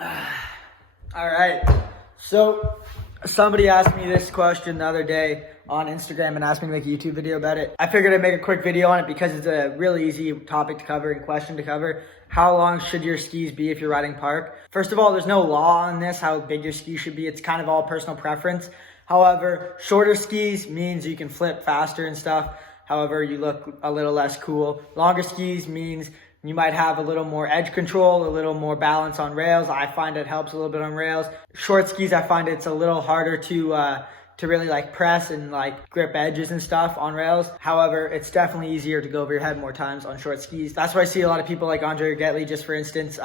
All right. So somebody asked me this question the other day on Instagram and asked me to make a YouTube video about it. I figured I'd make a quick video on it because it's a really easy topic to cover and question to cover. How long should your skis be if you're riding park? First of all, there's no law on this, how big your skis should be. It's kind of all personal preference. However, shorter skis means you can flip faster and stuff. However, you look a little less cool. Longer skis means you might have a little more edge control, a little more balance on rails. I find it helps a little bit on rails. Short skis, I find it's a little harder to really like press and like grip edges and stuff on rails. However, it's definitely easier to go over your head more times on short skis. That's why I see a lot of people like Andre Gettley, just for instance,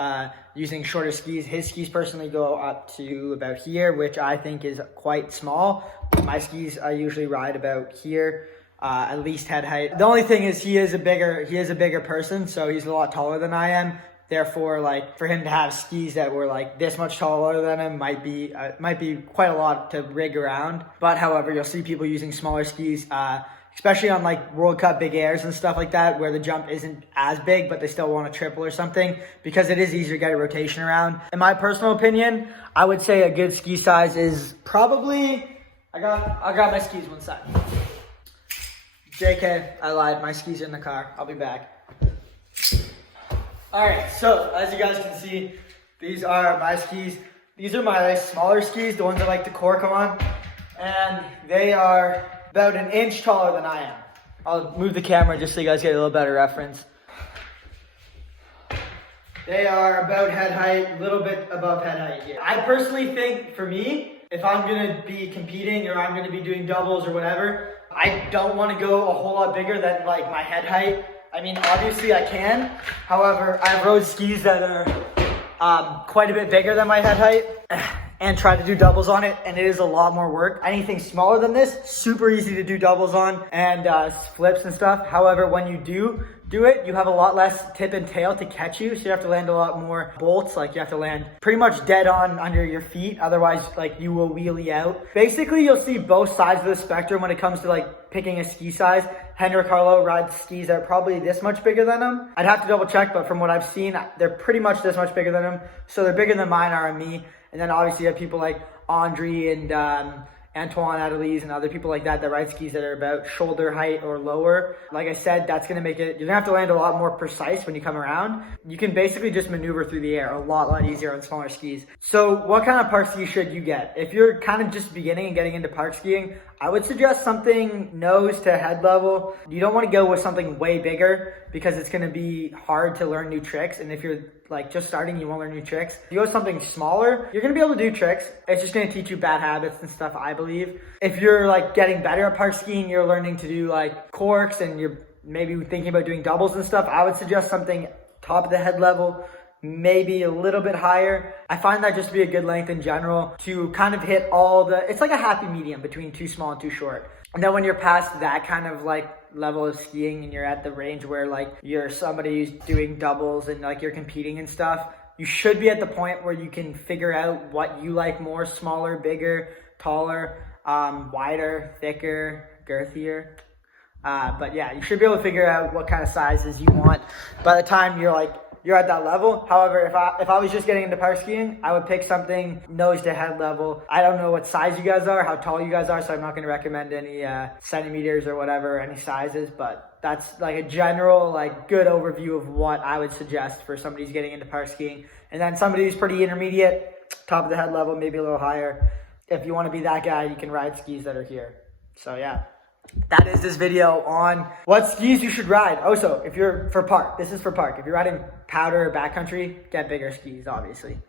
using shorter skis. His skis personally go up to about here, which I think is quite small. My skis, I usually ride about here. At least head height. The only thing is he is a bigger person, so he's a lot taller than I am. Therefore, like for him to have skis that were like this much taller than him might be quite a lot to rig around. But however, you'll see people using smaller skis, especially on like World Cup big airs and stuff like that, where the jump isn't as big, but they still want a triple or something, because it is easier to get a rotation around. In my personal opinion, I would say a good ski size is probably. I got my skis one sec. JK, I lied. My skis are in the car. I'll be back. All right, so as you guys can see, these are my skis. These are my smaller skis, the ones I like to cork on, and they are about an inch taller than I am. I'll move the camera just so you guys get a little better reference. They are about head height, a little bit above head height here. I personally think, for me, if I'm gonna be competing or I'm gonna be doing doubles or whatever, I don't want to go a whole lot bigger than like my head height. I mean, obviously I can. However, I've rode skis that are quite a bit bigger than my head height and try to do doubles on it, and it is a lot more work. Anything smaller than this, super easy to do doubles on and flips and stuff. However, when you do it, you have a lot less tip and tail to catch you, so you have to land a lot more bolts. Like you have to land pretty much dead on under your feet, otherwise like you will wheelie out. Basically, you'll see both sides of the spectrum when it comes to like picking a ski size. Henrik Harlow rides skis that are probably this much bigger than him. I'd have to double check, but from what I've seen, they're pretty much this much bigger than him. So they're bigger than mine are on me. And then obviously you have people like Andre and Antoine Adelise and other people like that ride skis that are about shoulder height or lower. Like I said, that's going to make it, you're going to have to land a lot more precise when you come around. You can basically just maneuver through the air a lot easier on smaller skis. So what kind of park ski should you get? If you're kind of just beginning and getting into park skiing, I would suggest something nose to head level. You don't want to go with something way bigger because it's going to be hard to learn new tricks. And if you're like just starting, you won't learn new tricks. If you go with something smaller, you're going to be able to do tricks. It's just going to teach you bad habits and stuff, I believe. If you're like getting better at park skiing, you're learning to do like corks and you're maybe thinking about doing doubles and stuff, I would suggest something top of the head level, maybe a little bit higher. I find that just to be a good length in general to kind of hit it's like a happy medium between too small and too short. And then when you're past that kind of like level of skiing and you're at the range where like you're somebody who's doing doubles and like you're competing and stuff, you should be at the point where you can figure out what you like more: smaller, bigger, taller, wider, thicker, girthier. But yeah, you should be able to figure out what kind of sizes you want by the time you're at that level. However, if I was just getting into park skiing, I would pick something nose to head level. I don't know what size you guys are, how tall you guys are, so I'm not going to recommend any centimeters or whatever, any sizes, but that's like a general like good overview of what I would suggest for somebody who's getting into park skiing. And then somebody who's pretty intermediate, top of the head level, maybe a little higher. If you want to be that guy, you can ride skis that are here. So yeah. That is this video on what skis you should ride. Also, if you're for park, this is for park. If you're riding powder or backcountry, get bigger skis, obviously.